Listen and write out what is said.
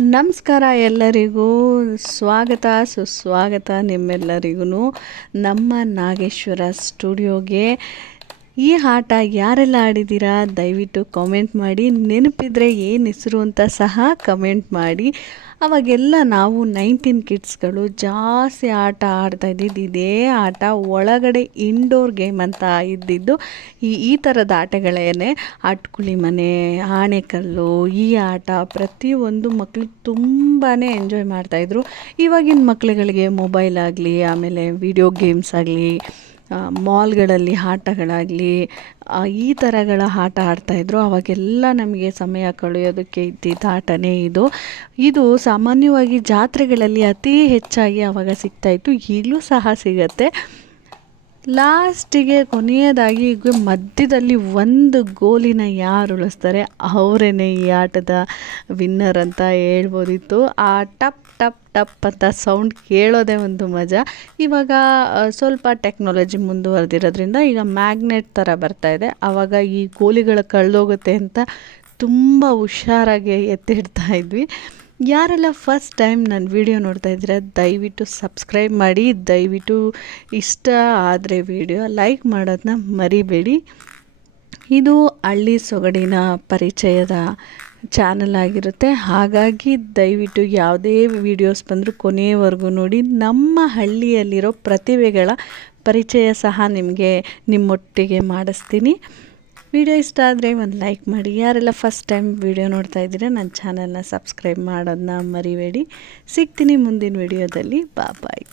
ನಮಸ್ಕಾರ ಎಲ್ಲರಿಗೂ. ಸ್ವಾಗತ ಸುಸ್ವಾಗತ ನಿಮ್ಮೆಲ್ಲರಿಗೂ ನಮ್ಮ ನಾಗೇಶ್ವರ ಸ್ಟುಡಿಯೋಗೆ. ಈ ಆಟ ಯಾರೆಲ್ಲ ಆಡಿದ್ದೀರಾ ದಯವಿಟ್ಟು ಕಾಮೆಂಟ್ ಮಾಡಿ. ನೆನಪಿದ್ರೆ ಏನು ಹೆಸರು ಅಂತ ಸಹ ಕಮೆಂಟ್ ಮಾಡಿ. ಅವಾಗೆಲ್ಲ ನಾವು ನೈನ್ಟೀನ್ ಕಿಡ್ಸ್ಗಳು ಜಾಸ್ತಿ ಆಟ ಆಡ್ತಾ ಇದ್ದಿದ್ದು ಇದೇ ಆಟ. ಒಳಗಡೆ ಇಂಡೋರ್ ಗೇಮ್ ಅಂತ ಇದ್ದಿದ್ದು ಈ ಈ ಥರದ ಆಟಗಳೇನೆ. ಅಟ್ಕುಳಿ ಮನೆ, ಆಣೆಕಲ್ಲು, ಈ ಆಟ ಪ್ರತಿಯೊಂದು ಮಕ್ಕಳು ತುಂಬಾ ಎಂಜಾಯ್ ಮಾಡ್ತಾಯಿದ್ರು ಇವಾಗಿನ ಮಕ್ಕಳುಗಳಿಗೆ ಮೊಬೈಲ್ ಆಗಲಿ, ಆಮೇಲೆ ವಿಡಿಯೋ ಗೇಮ್ಸ್ ಆಗಲಿ ಮಾಲ್ಗಳಲ್ಲಿ ಆಟಗಳಾಗಲಿ ಈ ಥರಗಳ ಆಟ ಆಡ್ತಾಯಿದ್ರು ಅವಾಗೆಲ್ಲ ನಮಗೆ ಸಮಯ ಕಳೆಯೋದಕ್ಕೆ ಇದ್ದಿದ್ದ ಆಟನೇ ಇದು. ಇದು ಸಾಮಾನ್ಯವಾಗಿ ಜಾತ್ರೆಗಳಲ್ಲಿ ಅತಿ ಹೆಚ್ಚಾಗಿ ಆವಾಗ ಸಿಗ್ತಾಯಿತ್ತು ಈಗಲೂ ಸಹ ಸಿಗತ್ತೆ. ಲಾಸ್ಟಿಗೆ ಕೊನೆಯದಾಗಿ ಈಗ ಮಧ್ಯದಲ್ಲಿ ಒಂದು ಗೋಲಿನ ಯಾರು ಉಳಿಸ್ತಾರೆ? ಅವರೇನೆ ಈ ಆಟದ ವಿನ್ನರ್ ಅಂತ ಹೇಳ್ಬೋದಿತ್ತು. ಆ ಟಪ್ ಟಪ್ ಟಪ್ ಅಂತ ಸೌಂಡ್ ಕೇಳೋದೇ ಒಂದು ಮಜಾ. ಇವಾಗ ಸ್ವಲ್ಪ ಟೆಕ್ನಾಲಜಿ ಮುಂದುವರೆದಿರೋದ್ರಿಂದ ಈಗ ಮ್ಯಾಗ್ನೆಟ್ ಥರ ಬರ್ತಾ ಇದೆ. ಆವಾಗ ಈ ಗೋಲಿಗಳು ಕಳೆದೋಗುತ್ತೆ ಅಂತ ತುಂಬ ಹುಷಾರಾಗಿ ಎತ್ತಿಡ್ತಾ ಇದ್ವಿ. ಯಾರೆಲ್ಲ ಫಸ್ಟ್ ಟೈಮ್ ನನ್ನ ವಿಡಿಯೋ ನೋಡ್ತಾ ಇದ್ದೀರಾ, ದಯವಿಟ್ಟು ಸಬ್ಸ್ಕ್ರೈಬ್ ಮಾಡಿ, ದಯವಿಟ್ಟು ಇಷ್ಟ ಆದರೆ ವಿಡಿಯೋ ಲೈಕ್ ಮಾಡೋದನ್ನ ಮರಿಬೇಡಿ. ಇದು ಹಳ್ಳಿ ಸೊಗಡಿನ ಪರಿಚಯದ ಚಾನಲ್ ಆಗಿರುತ್ತೆ. ಹಾಗಾಗಿ ದಯವಿಟ್ಟು ಯಾವುದೇ ವಿಡಿಯೋಸ್ ಬಂದರೂ ಕೊನೆಯವರೆಗೂ ನೋಡಿ. ನಮ್ಮ ಹಳ್ಳಿಯಲ್ಲಿರೋ ಪ್ರತಿಭೆಗಳ ಪರಿಚಯ ಸಹ ನಿಮಗೆ ನಿಮ್ಮೊಟ್ಟಿಗೆ ಮಾಡಿಸ್ತೀನಿ. ವಿಡಿಯೋ ಇಷ್ಟ ಆದರೆ ಒಂದು ಲೈಕ್ ಮಾಡಿ. ಯಾರೆಲ್ಲ ಫಸ್ಟ್ ಟೈಮ್ ವಿಡಿಯೋ ನೋಡ್ತಾ ಇದ್ದೀರಾ ನನ್ನ ಚಾನಲ್ನ ಸಬ್ಸ್ಕ್ರೈಬ್ ಮಾಡೋದನ್ನ ಮರಿಬೇಡಿ. ಸಿಗ್ತೀನಿ ಮುಂದಿನ ವಿಡಿಯೋದಲ್ಲಿ. ಬಾ ಬಾಯ್